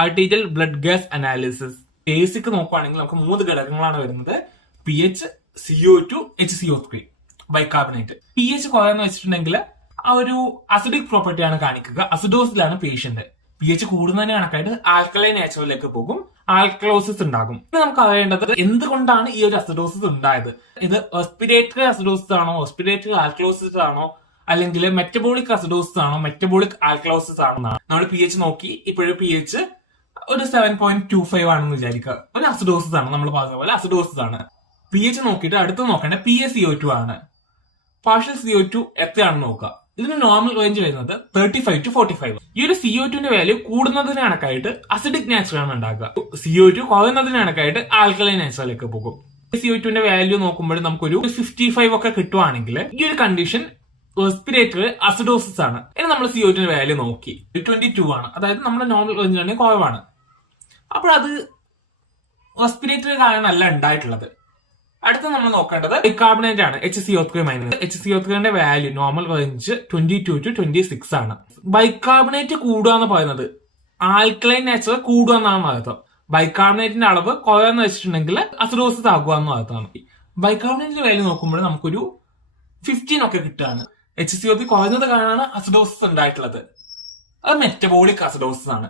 Arterial blood gas analysis. Basic നോക്കുകയാണെങ്കിൽ നമുക്ക് 3 ഘടകങ്ങളാണ് വരുന്നത്: pH, CO2, HCO3, bicarbonate. pH കുറയെന്ന് വെച്ചിട്ടുണ്ടെങ്കിൽ ആ ഒരു അസിഡിക് പ്രോപ്പർട്ടിയാണ് കാണിക്കുക. അസിഡോസിലാണ് പേഷ്യന്റ്. pH കൂടുന്നതിന് കണക്കായിട്ട് ആൽക്കലൈൻ നേച്ചറിലേക്ക് പോകും, ആൽക്കലോസിസ് ഉണ്ടാകും. ഇനി നമുക്ക് അറിയേണ്ടത് എന്തുകൊണ്ടാണ് ഈ ഒരു അസിഡോസിസ് ഉണ്ടായത്. ഇത് റെസ്പിറേറ്ററി അസിഡോസിസ് ആണോ, റെസ്പിറേറ്ററി ആൽക്കലോസിസ് ആണോ, അല്ലെങ്കിൽ മെറ്റബോളിക് അസിഡോസിസ് ആണോ, മെറ്റബോളിക് ആൽക്കലോസിസ് ആണോ എന്നാണ്. നമ്മൾ pH നോക്കി, ഇപ്പോഴും pH ഒരു 7.25 ആണെന്ന് വിചാരിക്കുക. ഒരു അസിഡോസിസ് ആണ്, നമ്മൾ പറഞ്ഞ പോലെ അസിഡോസിസ് ആണ്. pH നോക്കിയിട്ട് അടുത്ത് നോക്കേണ്ട PaCO2 ആണ്. പാർഷ്യൽ CO2 എത്രയാണെന്ന് നോക്കുക. ഇതിന് നോർമൽ റേഞ്ച് വരുന്നത് 35 to 45. ഈ ഒരു CO2ന്റെ വാല്യൂ കൂടുന്നതിന് കണക്കായിട്ട് അസിഡിക് നേച്ചറാണ് ഉണ്ടാക്കുക. CO2 കുറയുന്നതിന് കണക്കായിട്ട് ആൽക്കലൈൻ നേച്ചറിലേക്ക് പോകും. CO2ന്റെ വാല്യൂ നോക്കുമ്പോൾ നമുക്കൊരു 55 ഒക്കെ കിട്ടുവാണെങ്കിൽ ഈ ഒരു കണ്ടീഷൻ റെസ്പിറേറ്ററി അസിഡോസിസ് ആണ്. ഇനി നമ്മൾ CO2ന്റെ വാല്യൂ നോക്കി 22 ആണ്, അതായത് നമ്മുടെ നോർമൽ റേഞ്ചിലാണെങ്കിൽ കുറവാണ്. അപ്പോൾ അത് റെസ്പിറേറ്ററി കാരണമല്ല ഉണ്ടായിട്ടുള്ളത്. അടുത്ത നമ്മൾ നോക്കേണ്ടത് ബൈകാർബണേറ്റ് ആണ്, HCO3 മൈനസ്. HCO3ന്റെ വാല്യൂ നോർമൽ റേഞ്ച് 22 to 26 ആണ്. ബൈകാർബണേറ്റ് കൂടുക എന്ന് പറയുന്നത് ആൽക്കലൈൻ നേച്ചർ കൂടുക എന്നാണ് അർത്ഥം. ബൈകാർബണേറ്റിന്റെ അളവ് കുറയാന്ന് വെച്ചിട്ടുണ്ടെങ്കിൽ അസിഡോസിസ് ആകുക എന്ന് അർത്ഥമാണ്. ബൈകാർബണേറ്റിന്റെ വാല്യൂ നോക്കുമ്പോൾ നമുക്കൊരു 15 ഒക്കെ കിട്ടുകയാണ്. HCO3 കുറഞ്ഞത് കാരണമാണ് അസിഡോസിസ് ഉണ്ടായിട്ടുള്ളത്. അത് മെറ്റബോളിക് അസിഡോസിസ് ആണ്.